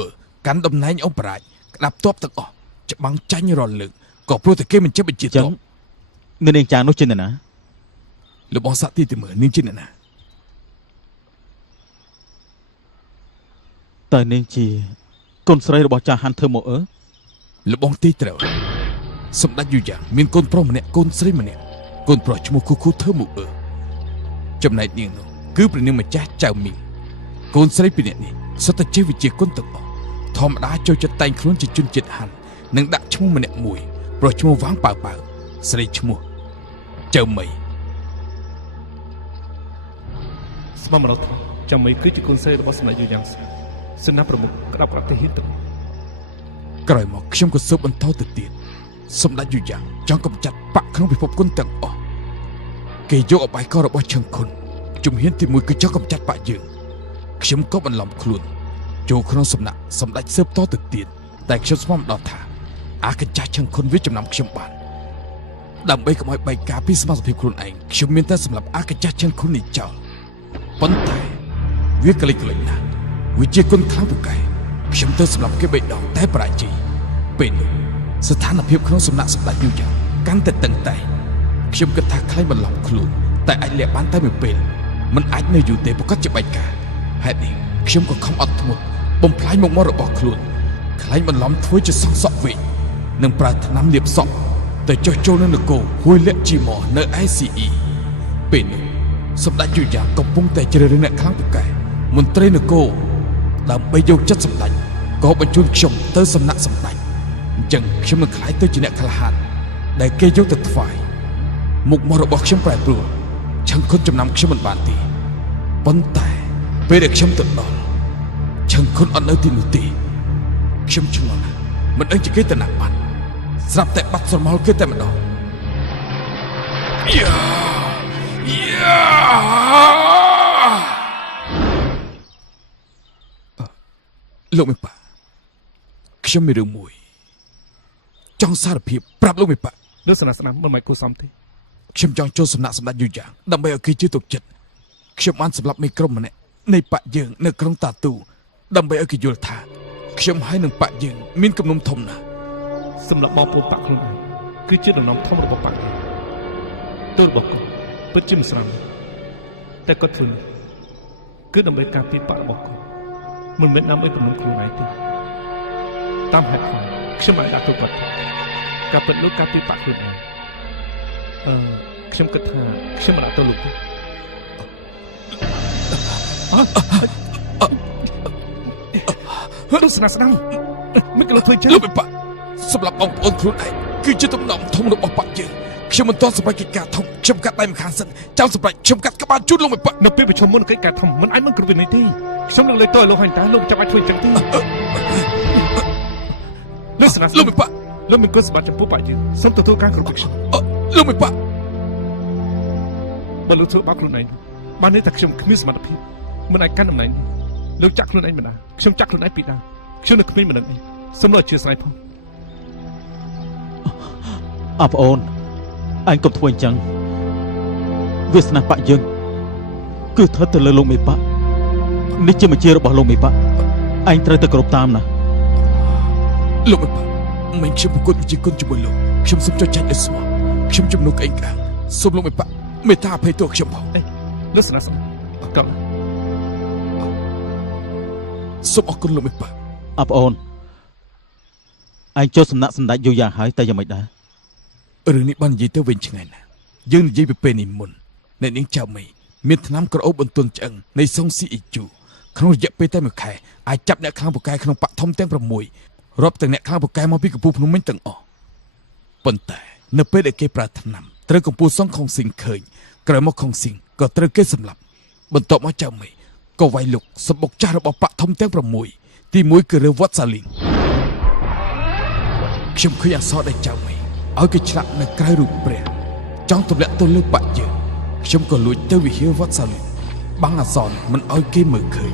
កាន់តំណែងអបរាជក្តាប់ទ័ពទាំងអស់ច្បាំងចាញ់រាល់លើកក៏ព្រោះតែគេមិនចេះបញ្ជាទ័ព នៅនាងចាងនោះជានរណា លោកបងសាក់ទីទៅមើលនាងជាអ្នកណា តើនាងជាកូនស្រីរបស់ចាហាន់ធ្វើមកលោកបងទីត្រូវសម្ដេចយូយ៉ាងមានកូនប្រុសម្នាក់កូនស្រីម្នាក់កូនប្រុសឈ្មោះគូគូធ្វើមកចំណែកនាងនោះគឺព្រះនាងម្ចាស់ចៅមីងកូនស្រីពីរនាក់នេះសុទ្ធតែជាវិជាគុណទាំងអស់ ធម្មតាចូលចិត្តតែងខ្លួនជាជនជាតិហាន់និងដាក់ឈ្មោះម្នាក់មួយព្រោះឈ្មោះវាងប៉ៅប៉ៅស្រីឈ្មោះចៅមី ស្មមរត់ចាំមិនគឺជាគុណសេរបស់សម្ដេចយូយ៉ាងសេនាប្រមុខក្តាប់ក្តាប់ទៅហ៊ានទៅ ក្រោយមកខ្ញុំក៏ស៊ើបបន្តទៅទៀតសម្ដេចយូយ៉ាងចង់កម្ចាត់បកក្នុងពិភពគុណទាំងអស់គេយកអបាយករបស់ឈឹងខុនជំហានទី1គឺចង់កម្ចាត់បកយើងខ្ញុំក៏បន្លំខ្លួនចូលក្នុងសំណាក់សម្ដេចស៊ើបតទៅទៀតតែខ្ញុំស្មានដល់ថាអាកញ្ចាស់ឈឹងខុនវាចំណាំខ្ញុំបានដើម្បីកុំឲ្យបែកការពីសមាជិកខ្លួនឯងខ្ញុំមានតែសម្រាប់អាកញ្ចាស់ឈឹងខុននេះចោលប៉ុន្តែវាកលិចកលិចណាស់វាជាគុណខ្លាំងពូកែខ្ញុំទៅសម្រាប់គេ3ដងតែបរាជ័យពេលនោះស្ថានភាពក្នុងសំណាក់សម្ដេចយូយ៉ាងកាន់តែតឹងតែងខ្ញុំគិតថាខ្លាញ់បន្លំខ្លួនតែអាចលាក់បានតែមួយពេលមិនអាចនៅយូរទេប្រកាសជាបែកការហេតុនេះខ្ញុំក៏ខំអត់ធ្មត់បំផ្លាញមុខមាត់របស់ខ្លួនខ្លាញ់បន្លំធ្វើជាសង្សក់វិញនិងប្រើថ្នាំលាបសក់ទៅចុះចូលនៅនគរហួយលាក់ជីម៉នៅ ICE ពេលនោះសម្ដេចយូយ៉ាងកំពុងតែជ្រើសរើសអ្នកខ្លាំងពូកែមន្ត្រីនគរដើម្បីយកចិត្តសម្ដេចក៏បញ្ជូនខ្ញុំទៅសំណាក់សម្ដេចអញ្ចឹងខ្ញុំនឹងខ្លាយទៅជាអ្នកក្លាហានដែលគេយកទៅថ្វាយមុខមាត់របស់ខ្ញុំប្រែប្រួលឆឹងខុនចំណាំខ្ញុំមិនបានទេប៉ុន្តែពេលដែលខ្ញុំទៅដល់ឆឹងខុនអត់នៅទីនោះទេខ្ញុំឆ្ងល់ណាស់មិនដឹងជាគេទៅណាបាត់ស្រាប់តែបាត់ស្រមោលគេតែម្ដងលោកមេប៉ាខ្ញុំមានរឿងមួយចង់សារភាពប្រាប់លោកមេប៉ា លើសនាស្នាមមិនមិនគួរសមទេ ខ្ញុំចង់ចូលសំណាក់សម្ដេចយូយ៉ាងដើម្បីឲ្យគេជឿទុកចិត្តខ្ញុំបានសម្លាប់មេក្រុមម្នាក់នៃបកយើងនៅក្រុងតាទូដើម្បីឲ្យគេយល់ថាខ្ញុំហើយនឹងបកយើងមានគំនុំធំណាស់ សម្រាប់បងប្អូនបាក់ខ្លួនឯងគឺជាដំណំធំរបស់បាក់ទូរបស់គាត់ពិតជាមិនស្រាំតែគាត់ធ្វើនេះគឺដើម្បីការពារបាក់របស់គាត់មិនមែនដើម្បីគំនុំខ្លួនឯងទេតាមហេតុផលខ្ញុំបានដាក់ទូគាត់ការពិតលោកការពារបាក់ខ្លួនឯងខ្ញុំគិតថាខ្ញុំមិនដាក់ទៅលោកទេលោកស្នាស្នាមមិនក៏លោកធ្វើចឹង លោកមេប៉ាសម្រាប់បងប្អូនខ្លួនឯងគឺជាដំណំធំរបស់បកយើងខ្ញុំមិនទាន់សម្រេចកិច្ចការធំខ្ញុំកាត់ដៃម្ខាងសិនចាំសម្រេចខ្ញុំកាត់ក្បាលជូនលោកមេប៉ា នៅពេលប្រជុំមុនកិច្ចការធំមិនអាចមិនគ្រប់វិន័យទេខ្ញុំនឹងលើកតើលោកហាញ់តាលោកចាប់អាចធ្វើចឹងទេលោកស្នាលោកមេប៉ាលោកមានគុណសម្បត្តិចំពោះបាក់យើងសូមទទួលការគ្រប់គ្រងខ្ញុំ លោកមេប៉ា បើលោកធ្វើបាក់ខ្លួនឯងបានន័យថាខ្ញុំគ្មានសមត្ថភាពមិនអាចកាន់តំណែងលោកចាក់ខ្លួនឯងមិនដែរខ្ញុំចាក់ខ្លួនឯងពីដើមខ្ញុំនៅគ្មានមិនដឹងអីសូមលោកអធិស្ឋានផងអបអូនអញកុំធ្វើអញ្ចឹងវាសនាបាក់យើងគឺស្ថិតទៅលើលោកមេប៉ានេះជាបញ្ជារបស់លោកមេប៉ាអញត្រូវតែគោរពតាមណា លោកមេប៉ាមិនខ្ញុំប្រកួតវិជាគុណជាមួយលោកខ្ញុំសូមចុចចាច់ឲ្យស្មោះខ្ញុំជំនួសក្អេងក្អាងសូមលោកមេប៉ាមេត្តាអភ័យទោសខ្ញុំផង លោកស្នាស្នាកុំ សូមអរគុណលោកមេប៉ា អបអូនអញចូលសំណាក់សម្ដេចយូយ៉ាងហើយតែយ៉ាងម៉េចដែរ រឿងនេះបាននិយាយទៅវិញឆ្ងាយណាស់យើងនិយាយពីពេលនេះមុនអ្នកនាងចៅមីមានថ្នាំក្រអូបបន្ទន់ឆ្អឹងនៃសុងស៊ីអ៊ីជូក្នុងរយៈពេលតែមួយខែអាចចាប់អ្នកខ្លាំងពូកែក្នុងបកធំទាំង6រាប់ទាំងអ្នកខ្លាំងពូកែមកពីកំពូលភ្នំមិញទាំងអស់ប៉ុន្តែនៅពេលដែលគេប្រើថ្នាំត្រូវកំពូលសុងខុងស៊ីងឃើញក្រោយមកខុងស៊ីងក៏ត្រូវគេសម្លាប់បន្ទាប់មកចៅមីក៏វាយលុកសម្បុកចាស់របស់បកធំទាំង6ទី1គឺរើវត្តសាលីងខ្ញុំឃើញអក្សរដែលចៅមីឲ្យគេឆ្លាក់នៅក្រៅរូបព្រះចង់ទម្លាក់ទៅលើបាក់យើងខ្ញុំក៏លួចទៅវិហារវត្តសាលីបាំងអក្សរមិនឲ្យគេមើលឃើញ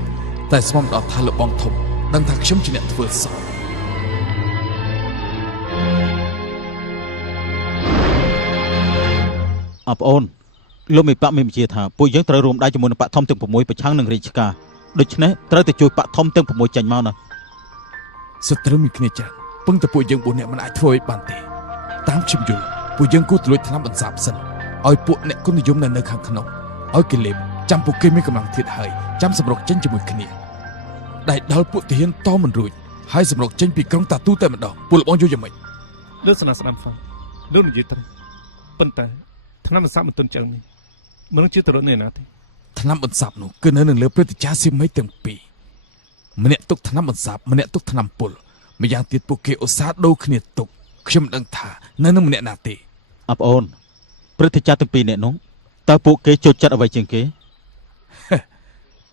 តែស្មមដល់ថាលោកបងធំដឹងថាខ្ញុំជាអ្នកធ្វើសោអបអូនលោកមេប៉ាមានបញ្ជាថាពួកយើងត្រូវរួមដៃជាមួយនឹងបកធំទាំង6ប្រឆាំងនឹងរាជការដូច្នេះត្រូវតែជួយបកធំទាំង6ចាញ់មកណា សត្រូវមានគ្នាច្រើនពឹងតែពួកយើង4នាក់មិនអាចធ្វើឲ្យបានទេតាមខ្ញុំយល់ពួកយើងគួរទៅលួចថ្នាំបន្សាបសិនឲ្យពួកអ្នកគុណនិយមនៅខាងក្នុងឲ្យគេលេបចាំពួកគេមានកម្លាំងទៀតហើយចាំសម្រុកចេញជាមួយគ្នាដែលដល់ពួកទាហានតមិនរួចហើយសម្រុកចេញពីក្រុងតាទូតែម្ដងពួកលោកបងយល់យ៉ាងម៉េច លោកស្នាស្នាផងលោកនិយាយត្រូវប៉ុន្តែថ្នាំបន្សាបបន្ទន់ចឹងនេះមិននឹងជាទៅរត់នៅណាទេ ថ្នាំបន្សាបនោះគឺនៅលើព្រឹត្តិការណ៍សៀមមេទាំងពីរ ម្នាក់ទុកថ្នាំបន្សាបម្នាក់ទុកថ្នាំពុលម្យ៉ាងទៀតពួកគេឧស្សាហ៍ដូរគ្នាទុកខ្ញុំមិនដឹងថានៅនឹងម្នាក់ណាទេ អបអូនព្រឹទ្ធាចារ្យទាំងពីរនាក់នោះតើពួកគេចូលចិត្តអ្វីជាងគេ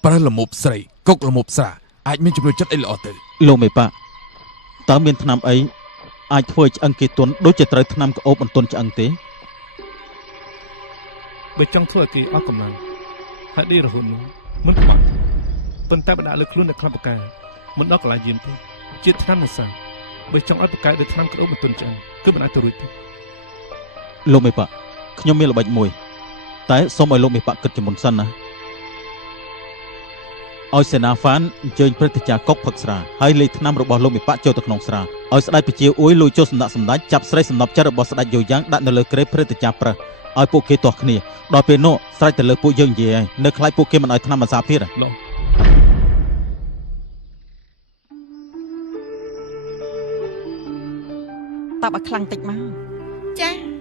ប្រើលមុបស្រីកុកលមុបស្រាអាចមានចំណុចចិត្តអីល្អទៅ លោកមេប៉ាតើមានថ្នាំអីអាចធ្វើឲ្យឆ្អឹងគេទន់ដូចជាត្រូវថ្នាំក្អូបបន្ទន់ឆ្អឹងទេ បើចង់ធ្វើឲ្យគេអស់កម្លាំងហើយដេករហូតនោះមិនបាក់ប៉ុន្តែបដាក់លើខ្លួននៅក្លាប់បកាមិនដល់កន្លែងយាមទេជាថ្នាំមិនសាបើចង់ឲ្យបកាដោយថ្នាំក្អូបបន្ទន់ឆ្អឹងគឺមិនអាចទៅរួចទេ លោកមេប៉ាខ្ញុំមានល្បិចមួយតែសូមឲ្យលោកមេប៉ាគិតជាមុនសិនណាឲ្យសេនាហ្វានអញ្ជើញព្រឹទ្ធាចារ្យកុកផឹកស្រាហើយលេខថ្នាំរបស់លោកមេប៉ាចូលទៅក្នុងស្រាឲ្យស្ដេចពជាអ៊ុយលួចចូលសំណាក់សម្ដេចចាប់ស្រីសំណប់ចិត្តរបស់ស្ដេចយោយ៉ាងដាក់នៅលើក្រេបព្រឹទ្ធាចារ្យប្រើឲ្យពួកគេទាស់គ្នាដល់ពេលនោះស្រេចទៅលើពួកយើងនិយាយហើយនៅខ្លាចពួកគេមិនឲ្យថ្នាំអាសាទៀត លោក តាប់ឲ្យខ្លាំងតិចមកចា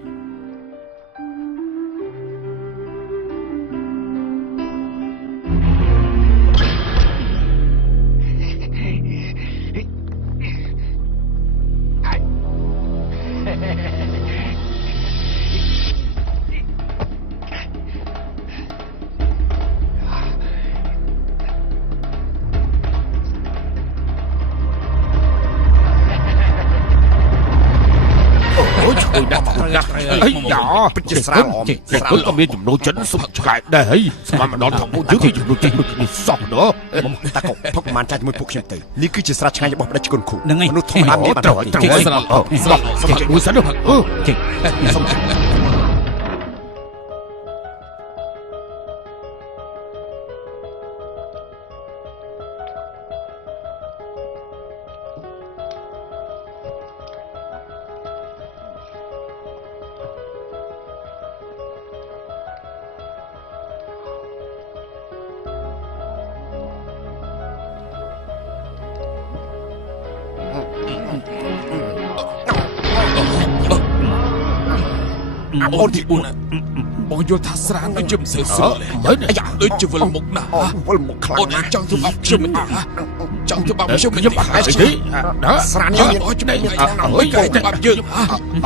អីយ៉ាពិតជាស្រាលអមស្រាលក៏មានចំណូលចិត្តសុខឆ្កែដែរហើយស្មានម្ដងថាពួកយើងគឺចំណូលចិត្តដូចគ្នាសោះណ៎តាកុកផឹកប្រហែលចាស់ជាមួយពួកខ្ញុំទៅនេះគឺជាស្រាឆ្ងាញ់របស់ផ្ដេចគុណគ្រូមនុស្សធម្មតាមានបានត្រូវស្រាលស្រាលមួយសិនចេះសុំ អូនទី4បងយល់ថាស្រាដូចជាមិនសូវស្រួលមិនដូចជាវិលមុខណាវិលមុខខ្លាំងណាស់ចង់ធ្វើបាបខ្ញុំមិនទេចង់ធ្វើបាបខ្ញុំមិនទេប្រហែលទេស្រានេះមានចំណេញអើយគេបាបយើង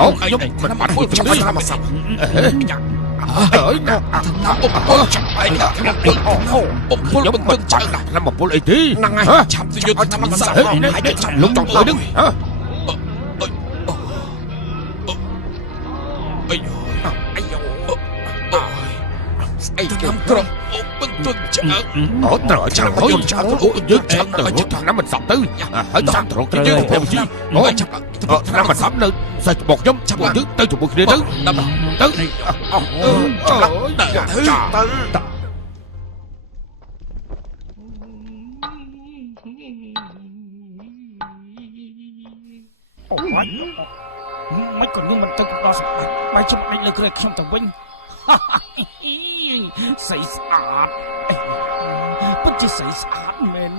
អូខ្ញុំមិនបាត់ធ្វើឆ្កែថាមកសាប់អើយណាណាអ៊ំពលចាំអីណាអ៊ំពលមិនចាំណាអ៊ំពលអីទេហ្នឹងហើយចាំទៅយកថ្នាំសាប់ហើយចាំលោកចង់ទៅនឹងហ៎អីខ្ញុំក្រុមអូបន្ទន់ឆ្អឹងអូត្រូវចាំទៅឆ្អឹងអូយើងឆ្អឹងទៅថ្នាំមិនសាប់ទៅហើយតាមត្រង់ទៅយើងទៅជីអូចាំថ្នាំមិនសាប់នៅសាច់របស់ខ្ញុំចាំយើងទៅជាមួយគ្នាទៅទៅទៅអូមិនក៏នឹងមិនទៅដល់សម្បត្តិបាយជុំដេញលើក្រែខ្ញុំទៅវិញស្អីស្អាតពិតជាស្អីស្អាតមែន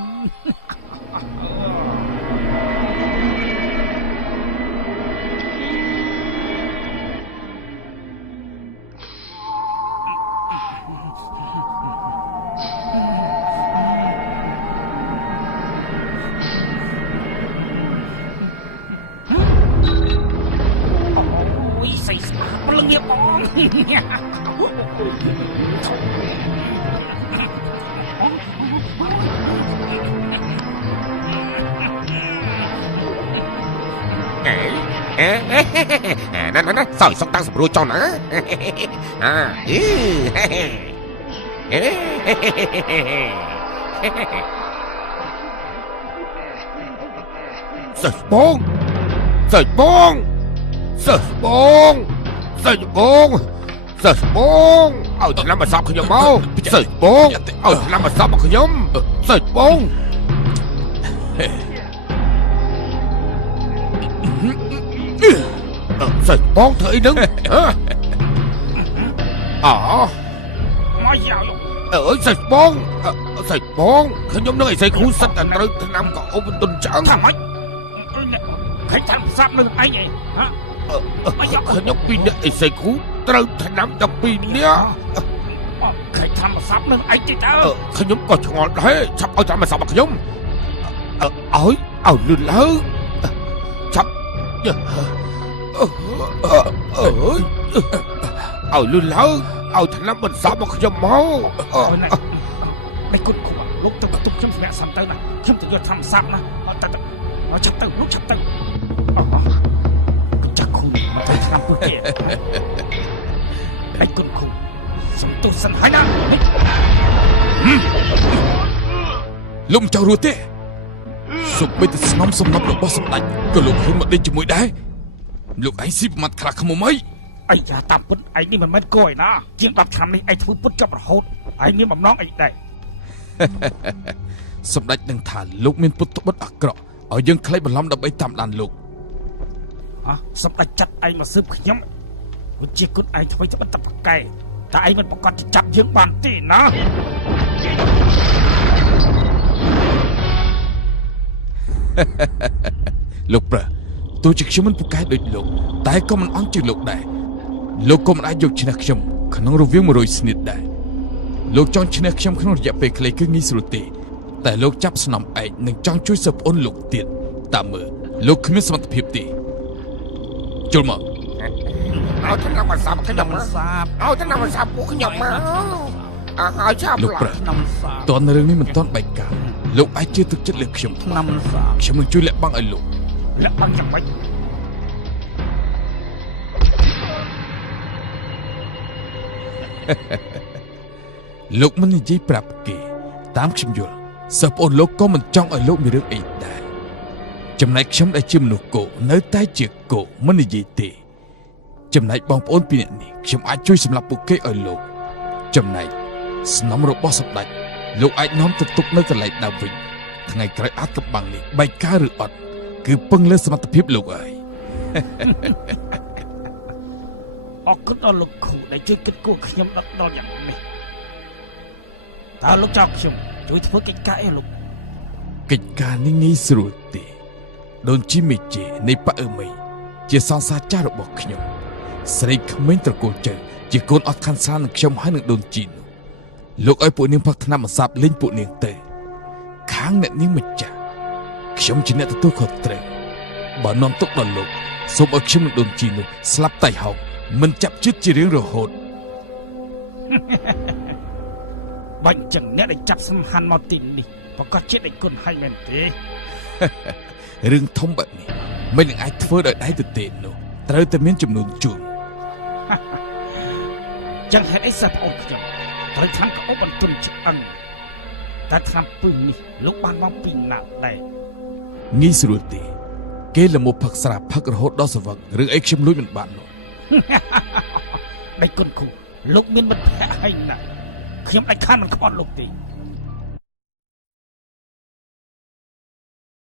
លងៀបបងណាសើចសុកតាំងសម្រួលចង់ណាសិស្សបងសិស្សបងសិស្សបងសិស្សបងសិស្សបងឲ្យថ្នាំមកសាប់ខ្ញុំមកសិស្សបងឲ្យថ្នាំមកសាប់មកខ្ញុំសិស្សបងសិស្សបងធ្វើអីនឹងអូមកយ៉ាអើយសិស្សបងសិស្សបងខ្ញុំនឹងឲ្យសិស្សគ្រូសិតតែត្រូវថ្នាំក៏អូបបន្ទន់ឆ្អឹងថាម៉េចឃើញតាមសាប់នឹងអញហ៎ខ្ញុំពីរនាក់អីសិស្សគ្រូត្រូវថ្នាំដល់2នាក់ឃើញតាមសាប់នឹងអញទេតើខ្ញុំក៏ឆ្ងល់ដែរឆាប់ឲ្យតាមសាប់មកខ្ញុំ เอาលឿនឡើងចាប់เอาលឿនឡើងเอาថ្នាំបន្សាបមកខ្ញុំមក đây cút khủng lúc tôi tục chấm mẹ sầm tới này chấm tự do tham sạp nè nó chặt từ lúc chặt từ chắc khủng mà thấy tham bự kìa đây cút khủng sống tôi sẵn hai năm លោកមិនចោលរស់ទេសុំបីតែស្នំសំណប់របស់សម្ដេចក៏លោកហ៊ុនមកដេញជាមួយដែរលោកឯងស៊ីប្រមាត់ខ្លះខ្មុំអី ai già tạm bứt anh đi mà mất coi nè chuyện đặt khám này anh thử bứt cho một hốt anh đi mầm non anh đây សម្ដេចនឹងថាលោកមានពុតត្បិតអាក្រក់ឲ្យយើងខ្លាចបន្លំដើម្បីតាមដានលោក hả sắp đặt chặt anh mà sớm nhắm một chiếc cút anh thôi sẽ bắt tập cày tại anh vẫn còn chặt dương bàn tỉ nè លោកប្រើទោះជាខ្ញុំមិនពូកែដូចលោកតែក៏មិនអន់ជាងលោកដែរលោកក៏មិនអាចយកឈ្នះខ្ញុំក្នុងរវាង100ស្និតដែរលោកចង់ឈ្នះខ្ញុំក្នុងរយៈពេលខ្លីគឺងាយស្រួលទេតែលោកចាប់ស្នំឯកនិងចង់ជួយសិស្សប្អូនលោកទៀតតាមមើលលោកគ្មានសមត្ថភាពទេចូលមក เอาท่านนำมาสับขยำมาเอาท่านนำมาสับปูขยำมาเอาชาบ លោក หลั ប្រើតើរឿងនេះមិនទាន់បែកការលោកអាចជឿទឹកចិត្តលើខ្ញុំខ្ញុំនឹងជួយលាក់បាំងឲ្យលោក lẽ băng chẳng mấy លោកមិននិយាយប្រាប់គេតាមខ្ញុំយល់សិស្សប្អូនលោកក៏មិនចង់ឲ្យលោកមានរឿងអីដែរចំណែកខ្ញុំដែលជាមនុស្សគោនៅតែជាគោមិននិយាយទេចំណែកបងប្អូនពីរនាក់នេះខ្ញុំអាចជួយសម្លាប់ពួកគេឲ្យលោកចំណែកស្នំរបស់សម្ដេចលោកអាចនាំទៅទុកនៅកន្លែងដើមវិញថ្ងៃក្រោយអាចកំបាំងនេះបែកការឬអត់គឺពឹងលើសមត្ថភាពលោកហើយ អរគុណដល់លោកគ្រូដែលជួយគិតគូរខ្ញុំដល់យ៉ាងនេះតើលោកចៅខ្ញុំជួយធ្វើកិច្ចការអីលោក កិច្ចការនេះងាយស្រួលទេដូនជីមេជេនៃប៉ាអឺមីជាសង្សារចាស់របស់ខ្ញុំស្រីក្មេងត្រកូលជើជាកូនអត់ខាន់ស្រានឹងខ្ញុំហើយនឹងដូនជីនោះលោកឲ្យពួកនាងផឹកថ្នាំបន្សាបលេងពួកនាងទៅខាងអ្នកនាងម្ចាស់ខ្ញុំជាអ្នកទទួលខុសត្រូវបើនាំទុកដល់លោកសូមឲ្យខ្ញុំនឹងដូនជីនោះស្លាប់តៃហោកមិនចាប់ជាតិជារៀងរហូត បាញ់ចឹងអ្នកដែលចាប់សំខាន់មកទីនេះប្រកាសជាដេញគុណឲ្យមែនទេ រឿងធំបែបនេះមិននឹងអាចធ្វើដោយដៃទទេនោះត្រូវតែមានចំនួនជួន ចឹងហេតុអីសិស្សប្អូនខ្ញុំត្រូវថ្នាំក្អប់បន្ទន់ឆ្អឹងតែថ្នាំពឹងនេះលោកបានមកពីណាដែរ ងាយស្រួលទេគេលមុខផឹកស្រាផឹករហូតដល់សវឹករឿងអីខ្ញុំលួចមិនបាននោះ ដេញគុណគ្រូលោកមានមិត្តភក្តិហើយណាខ្ញុំដាច់ខានមិនខ្វល់លោកទេ